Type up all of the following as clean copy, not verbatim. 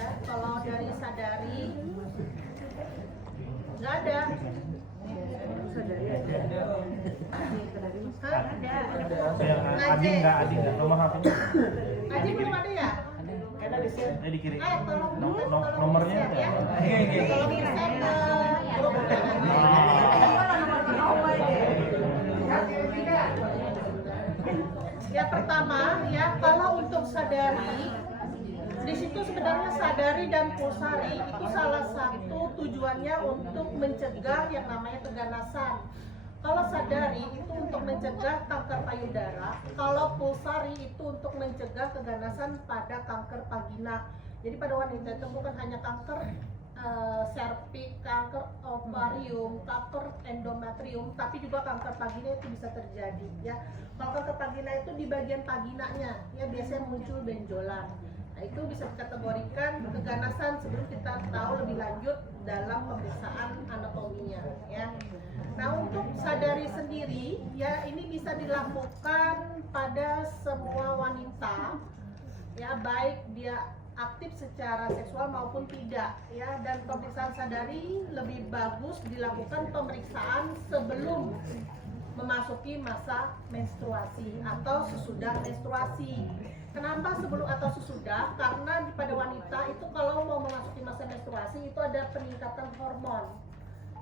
ya. Kalau dari sadari nggak ada. Sadari ada. Hah? Adi nggak nomor HP-nya. Aji belum ada ya? Ada di sini. Di kiri. Tolong dulu, Nomornya tolong ada. di-share ya. Tolong di-share ke grup ya. Pertama ya, kalau untuk sadari di situ sebenarnya sadari dan pulsari itu salah satu tujuannya untuk mencegah yang namanya keganasan. Kalau sadari itu untuk mencegah kanker payudara, kalau pulsari itu untuk mencegah keganasan pada kanker vagina. Jadi pada wanita itu bukan hanya kanker serviks, kanker ovarium, kanker endometrium, tapi juga kanker vagina itu bisa terjadi ya. Kalau kanker vagina itu di bagian vaginanya ya biasanya muncul benjolan. Nah, itu bisa dikategorikan keganasan sebelum kita tahu lebih lanjut dalam pemeriksaan anatominya ya. Nah, untuk sadari sendiri ya ini bisa dilakukan pada semua wanita ya, baik dia aktif secara seksual maupun tidak ya. Dan pemeriksaan sadari lebih bagus dilakukan pemeriksaan sebelum memasuki masa menstruasi atau sesudah menstruasi. Kenapa sebelum atau sesudah? Karena pada wanita itu kalau mau memasuki masa menstruasi itu ada peningkatan hormon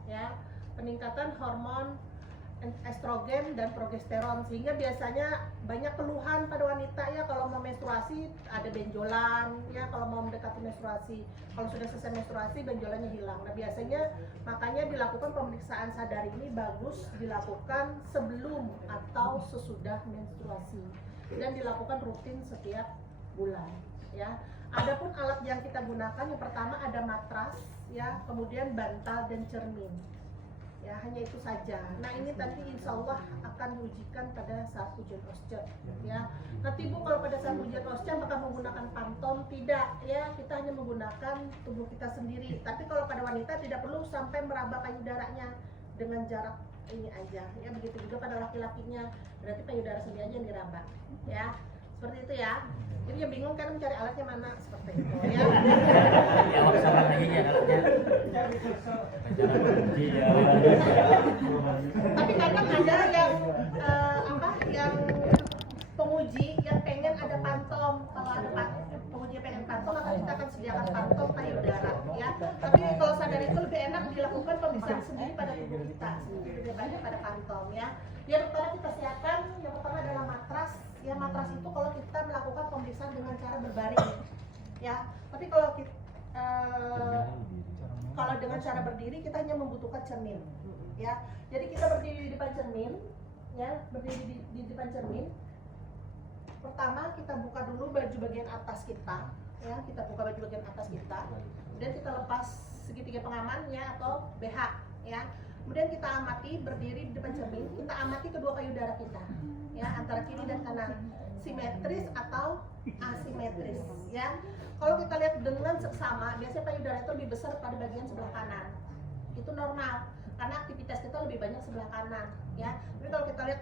ya, peningkatan hormon estrogen dan progesteron, sehingga biasanya banyak keluhan pada wanita ya kalau mau menstruasi ada benjolan ya, kalau mau mendekati menstruasi, kalau sudah selesai menstruasi benjolannya hilang. Nah biasanya makanya dilakukan pemeriksaan sadari ini bagus dilakukan sebelum atau sesudah menstruasi dan dilakukan rutin setiap bulan ya. Adapun alat yang kita gunakan yang pertama ada matras ya, kemudian bantal dan cermin. Ya, hanya itu saja. Nah, ini nanti insya Allah akan diujikan pada saat ujian OSCE ya. Nanti Bu kalau pada saat ujian OSCE apakah menggunakan pantom? Tidak ya, kita hanya menggunakan tubuh kita sendiri. Tapi kalau pada wanita tidak perlu sampai meraba payudaranya, dengan jarak ini aja ya. Begitu juga pada laki-lakinya, berarti payudara sendiri aja yang diraba ya. Seperti itu ya. Jadi yang bingung kan mencari alatnya mana, seperti itu ya. Ya, sama lagi ya alatnya. Tapi kadang ada yang yang penguji yang pengen ada pantom. Kalau ada penguji yang pengen pantom, maka kita akan sediakan pantom payudara ya. Tapi kalau sadar itu lebih enak dilakukan pemeriksaan sendiri pada tubuh kita sendiri daripada pada pantom ya. Yang pertama kita siapkan, yang pertama adalah matras ya. Matras itu kalau kita melakukan pemeriksaan dengan cara berbaring ya. Tapi kalau kita kalau dengan cara berdiri kita hanya membutuhkan cermin ya. Jadi kita berdiri di depan cermin ya, berdiri di depan cermin. Pertama kita buka dulu baju bagian atas kita ya, kita buka baju bagian atas kita, kemudian kita lepas segitiga pengamannya atau BH ya. Kemudian kita amati berdiri di depan cermin, kita amati kedua payudara kita ya, antara kiri dan kanan, simetris atau asimetris ya. Kalau kita lihat dengan seksama, biasanya payudara itu lebih besar pada bagian sebelah kanan. Itu normal karena aktivitas kita lebih banyak sebelah kanan ya. Tapi kalau kita lihat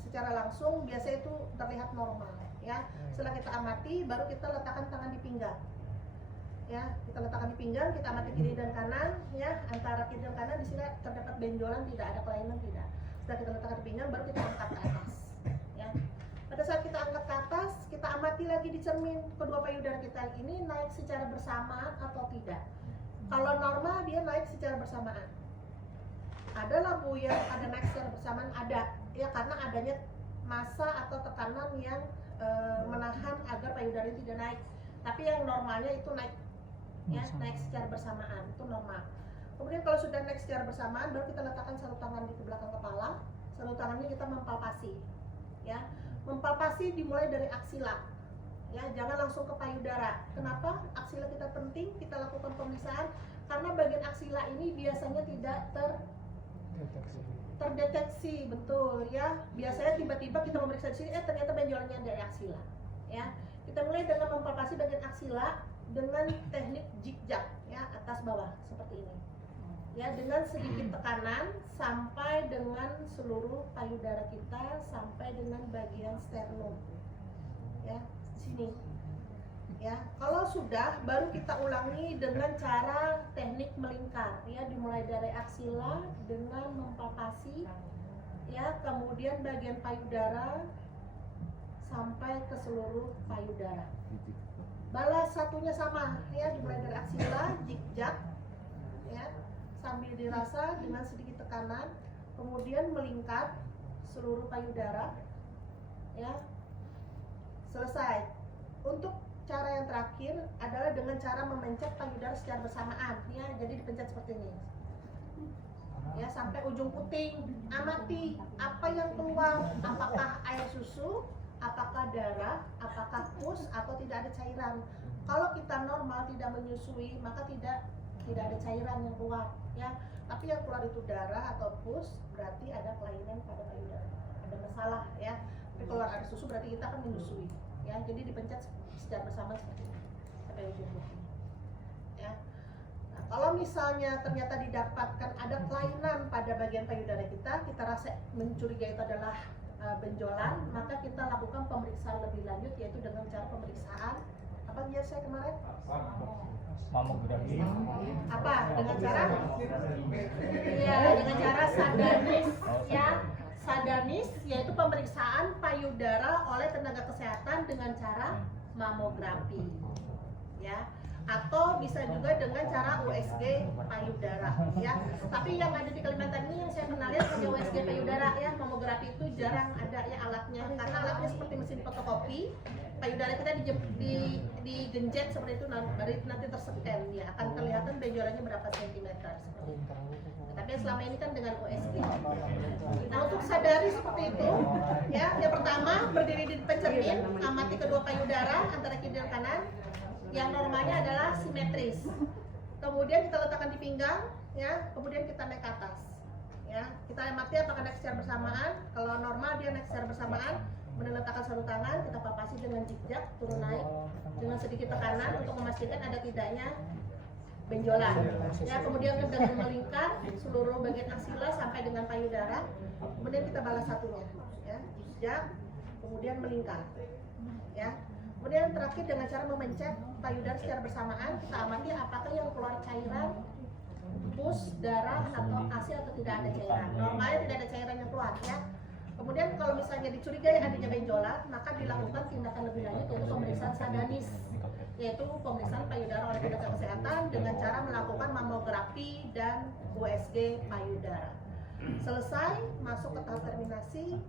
secara langsung biasanya itu terlihat normal ya. Setelah kita amati baru kita letakkan tangan di pinggang ya. Kita letakkan di pinggang, kita amati kiri dan kanan ya. Antara kiri dan kanan di sini terdapat benjolan tidak, ada kelainan tidak. Setelah kita letakkan di pinggang baru kita angkat ke atas ya. Pada saat kita angkat ke atas, kita amati lagi di cermin kedua payudara kita ini naik secara bersamaan atau tidak. Kalau normal dia naik secara bersamaan. Ada lampu yang ada naik secara bersamaan, ada ya, karena adanya massa atau tekanan yang menahan agar payudara itu tidak naik. Tapi yang normalnya itu naik ya, naik secara bersamaan, itu normal. Kemudian kalau sudah naik secara bersamaan baru kita letakkan satu tangan di belakang kepala, satu tangannya kita mempalpasi ya. Mempalpasi dimulai dari aksila ya, jangan langsung ke payudara. Kenapa aksila kita penting kita lakukan pemeriksaan? Karena bagian aksila ini biasanya tidak terdeteksi, betul ya. Biasanya tiba-tiba kita memeriksa di sini, ternyata benjolannya dari aksila ya. Kita mulai dengan mempalpasi bagian aksila dengan teknik zigzag ya, atas bawah seperti ini ya, dengan sedikit tekanan sampai dengan seluruh payudara kita, sampai dengan bagian sternum ya, sini Ya, kalau sudah baru kita ulangi dengan cara teknik melingkar ya, dimulai dari aksila dengan mempapasi ya, kemudian bagian payudara sampai ke seluruh payudara. Balas satunya sama ya, dimulai dari aksila, zigzag ya, sambil dirasa dengan sedikit tekanan, kemudian melingkar seluruh payudara ya, selesai. Untuk cara yang terakhir adalah dengan cara memencet payudara secara bersamaan ya, jadi dipencet seperti ini ya sampai ujung puting. Amati apa yang keluar, apakah air susu, apakah darah, apakah pus, atau tidak ada cairan. Kalau kita normal tidak menyusui maka tidak ada cairan yang keluar ya, tapi yang keluar itu darah atau pus berarti ada kelainan pada payudara, ada masalah ya. Tapi kalau ada susu berarti kita akan menyusui ya, jadi dipencet secara bersama seperti ini sampai ujung puting ya. Nah, kalau misalnya ternyata didapatkan ada kelainan pada bagian payudara kita rasa mencurigai itu adalah benjolan, maka kita lakukan pemeriksaan lebih lanjut, yaitu dengan cara pemeriksaan apa dia saya kemarin? Mamografi. Apa? Dengan cara? Iya, dengan cara sadanis ya. Sadanis yaitu pemeriksaan payudara oleh tenaga kesehatan dengan cara mamografi ya, atau bisa juga dengan cara USG payudara ya. Tapi yang ada di Kalimantan ini yang saya pernah lihat hanya USG payudara ya, mamografi itu jarang ada ya alatnya, karena alatnya seperti mesin fotokopi, payudara kita digenjet seperti itu, baru nanti terscan ya, akan kelihatan benjolannya berapa sentimeter seperti itu. Tapi selama ini kan dengan USG. Nah, untuk sadari seperti itu ya, yang pertama berdiri di pencermin, amati kedua payudara antara kiri dan kanan. Yang normalnya adalah simetris. Kemudian kita letakkan di pinggang ya, kemudian kita naik ke atas ya. Kita amati apakah naik secara bersamaan. Kalau normal dia naik secara bersamaan, kemudian letakkan satu tangan, kita papasi dengan zigzag turun naik dengan sedikit tekanan untuk memastikan ada tidaknya benjolan ya. Kemudian dengan melingkar seluruh bagian aksila sampai dengan payudara, kemudian kita balas satunya ya, zigzag kemudian melingkar ya. Kemudian terakhir dengan cara memencet payudara secara bersamaan, kita amati apakah yang keluar cairan, pus, darah, atau ASI atau tidak ada cairan. Normalnya tidak ada cairan yang keluar ya. Kemudian kalau misalnya dicurigai adanya benjolan, maka dilakukan tindakan lebih lanjut yaitu pemeriksaan sadanis, yaitu pemeriksaan payudara oleh tenaga kesehatan dengan cara melakukan mamografi dan USG payudara. Selesai, masuk ke tahap terminasi,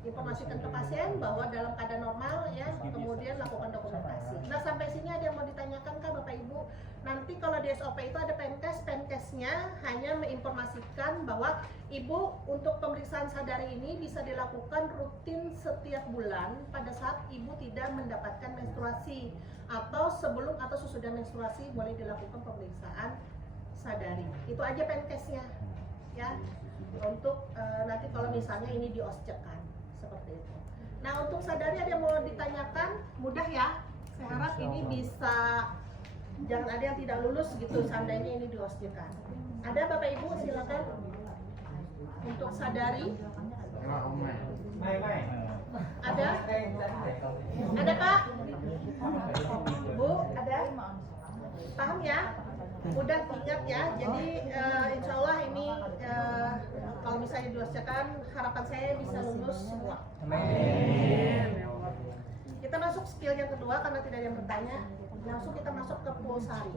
informasikan ke pasien bahwa dalam keadaan normal ya, kemudian lakukan dokumentasi. Nah, sampai sini ada yang mau ditanyakan kah Bapak Ibu? Nanti kalau di SOP itu ada penkesnya hanya menginformasikan bahwa Ibu untuk pemeriksaan sadari ini bisa dilakukan rutin setiap bulan pada saat Ibu tidak mendapatkan menstruasi, atau sebelum atau sesudah menstruasi boleh dilakukan pemeriksaan sadari. Itu aja penkesnya ya, untuk nanti kalau misalnya ini dioscekan seperti itu. Nah, untuk sadari ada yang mau ditanyakan, mudah ya. Saya harap ini bisa, jangan ada yang tidak lulus gitu seandainya ini dioscekan. Ada Bapak Ibu silakan untuk sadari. Ada? Ada Pak? Bu, ada? Paham ya? Mudah diingat ya. Jadi insya Allah ini kalau misalnya dioscekan, harapan saya bisa lulus semua. Amin. Kita masuk skill yang kedua karena tidak ada yang bertanya. Langsung kita masuk ke pulsari.